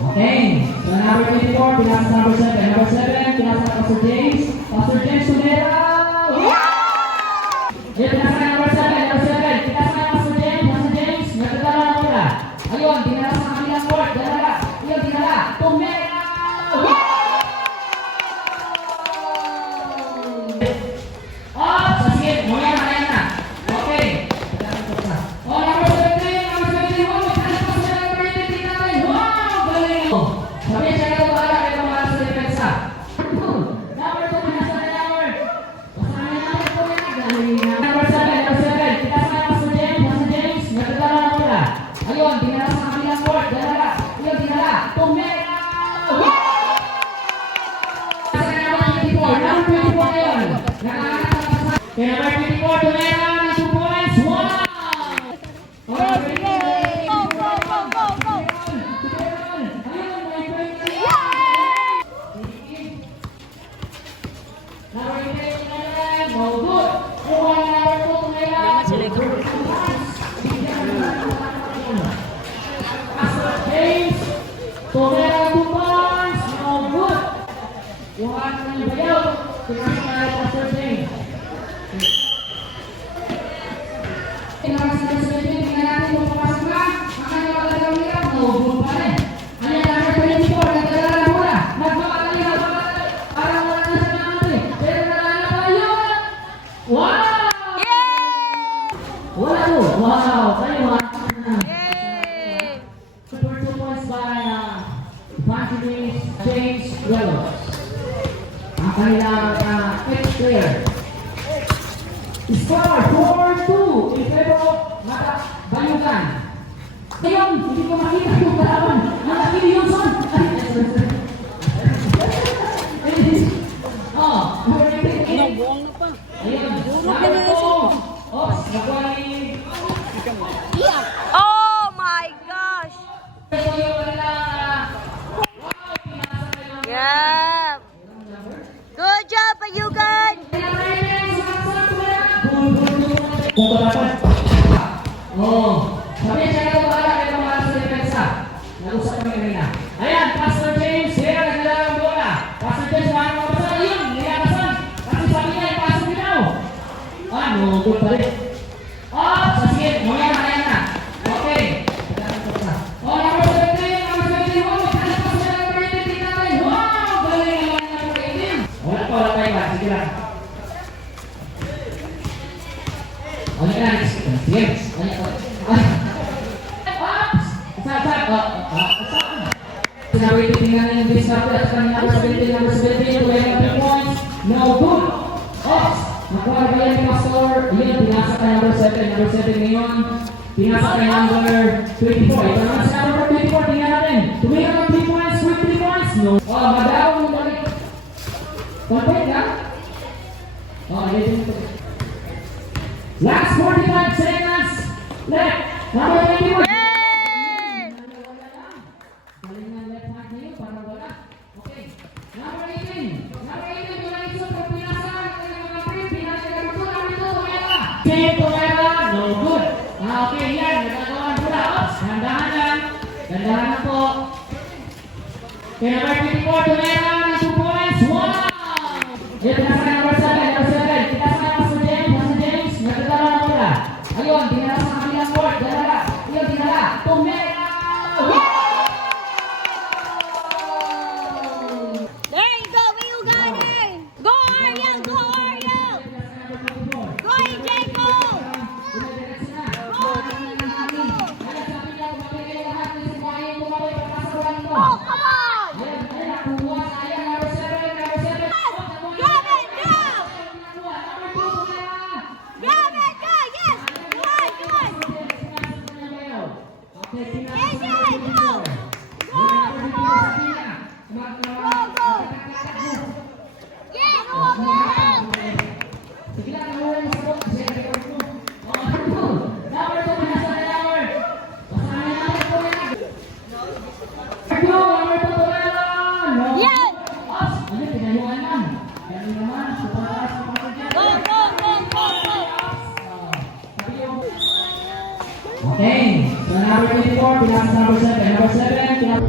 Okay. So number 24, pinasa number 7. Number 7, pinasa Pastor James. Pastor James Sumera. Ayun, pinasa ka number 7. Number 7. Pinasa ka Pastor James. Pastor James. Nagdadala na muna. Ayun, dinala sa kabilang court. Dinala. Ayun, dinala. Tumera. Oh, sige. Mamaya na, kaya na. Okay. Oh, number 17. Number 17. Oh, pinasa pa sa number 18 natin. Wow, galing. Sabi siya na ito para kayo mga sa depensa. Number 2, pinasa na number. Pasahin namin po yan. Galing na. Number 7. Number 7. Pinasa na Pastor James. Pastor James. Nagdadala na muna. Ayun, dinala sa kabilang court. Dinala. Ayun, dinala. Tumera. Number 24 ngayon. Kaya number 24, Tumera, may 2 points. Wow! Okay. Go, go, go, go, go! Ayun, may 20. Number 8, Tumera, no good. Kuha na number 2, Tumera. Pastor James, Tumera, 2 points. No good. Kuha na yung bayaw. Pinasa na Pastor James. Tingnan sa perspective, tingnan natin kung papasok na. Makanya magagawin nila, no-good pa rin. Ayan, number 24, nagdadala na muna. Nagmamadali. Parang wala na sa natin. Pero nalala pa yun. Wow! Wala po. Wow! Tayo ha. Super 2 points by Evangelist James Wells. Ang kanilang ex-player. Score 4-2 in favor of Bayugan. Ngayon, hindi ko makita yung kalaban. Malaki ni Yunson. Number 18. Nabuang na pa. Ayun. Number 2. Oops, nakuha ni... Oh my gosh! Ito yung kanila. Yeah! Good job, Bayugan! Kung dapat. Oh, sabi siya na bahala kayo mga sa depensa. Nag-usap kami kanina. Ayan, Pastor James, here, nagdala ng bola. Pastor James, mga kapasa, yun, nilakasan. Kasi sabi niya, ipasok niyo daw. No, good pa rin. Oh, sige, mamaya na. Okay. Oh, number 17, number 17, oh, magkalipas na number 18 natin. Wow, galing naman number 18. Wala tayo ba? Sige lang. Oke kan, sige. Sinabi titingnan yung base natin at kanina number 17, 20 points. No good. Ops. Nakuha ba yan ni Pastor? Yun, pinasa ka number 7. Number 7 ngayon. Pinasa ka number 24. Ito naman sa number 24. Tingnan natin. Tumira ng 3 points. Quick 3 points. No. Oh, madaw mo balik. Complete ka? Oh, ayun. Last 45 seconds left. Number 21. Galingan left hand niyo para wala. Okay. Number 18. Number 18. Wala iso pag pinasan. Number 3. Pinasan number 2. Number 2. Tumera. Tumera. No good. Okay. Yan. Nagagawa pula. Oops. Dandahan lang. Dandahan na po. Okay. Number 24. Tumera. 2 points. Wow. Yan. Pinasan number 7. Number 7. Pinasan Pastor James. Pastor James. Nagdadala na muna. Ayun. Dinala sa kabilang court. Dinala. Ayun. Dinala. Tumera. There you go, Bayugan! Go, Ariel! Go, Ariel! Go, AJ! Go! Go, Ariel! Go! Oh, come on! Grab it! Go! Grab it! Go! Yes! Come on! AJ! Go! Go! Come on! Go! Go! Yeah! Go! Yan! Go! Go! Go! Go! Go! Okay, so number 24, pinasa number 7. Number 7, pinasa...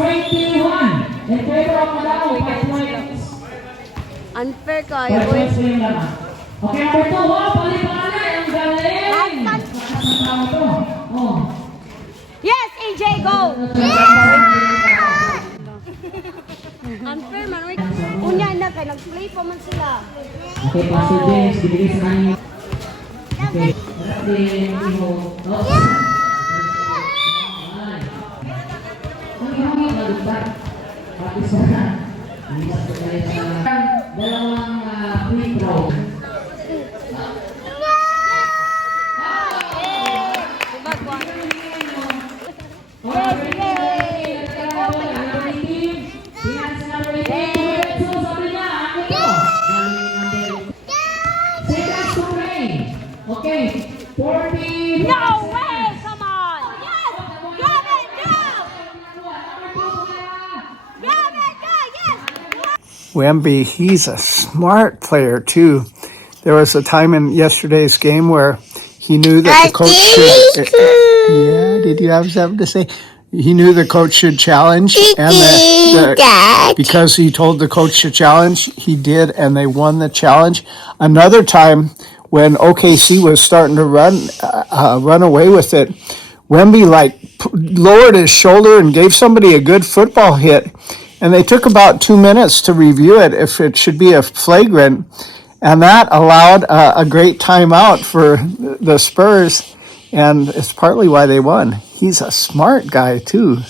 21 in favor of Manalo, 5 points. Unfair 5 kayo. points rin naman. Okay, number 2, wow, pali-pali, ang galing! Nakasama to. Oh. Yes, AJ, go! Unfair man. Wait. Unya na kay nag-play pa man sila. Okay, Pastor James, bibigay sa kanya. Okay, then, dalawang free throw. Diba, Kwan? Okay, 40. No way! Come on! Yes! Grab it! Grab! Grab it! Go! Yes! Wemby, he's a smart player too. There was a time in yesterday's game where he knew that the coach should. Yeah, did you have something to say? He knew the coach should challenge, and because he told the coach to challenge, he did, and they won the challenge. Another time when OKC was starting to run away with it, Wemby lowered his shoulder and gave somebody a good football hit. And they took about 2 minutes to review it if it should be a flagrant. And that allowed a great timeout for the Spurs. And it's partly why they won. He's a smart guy, too.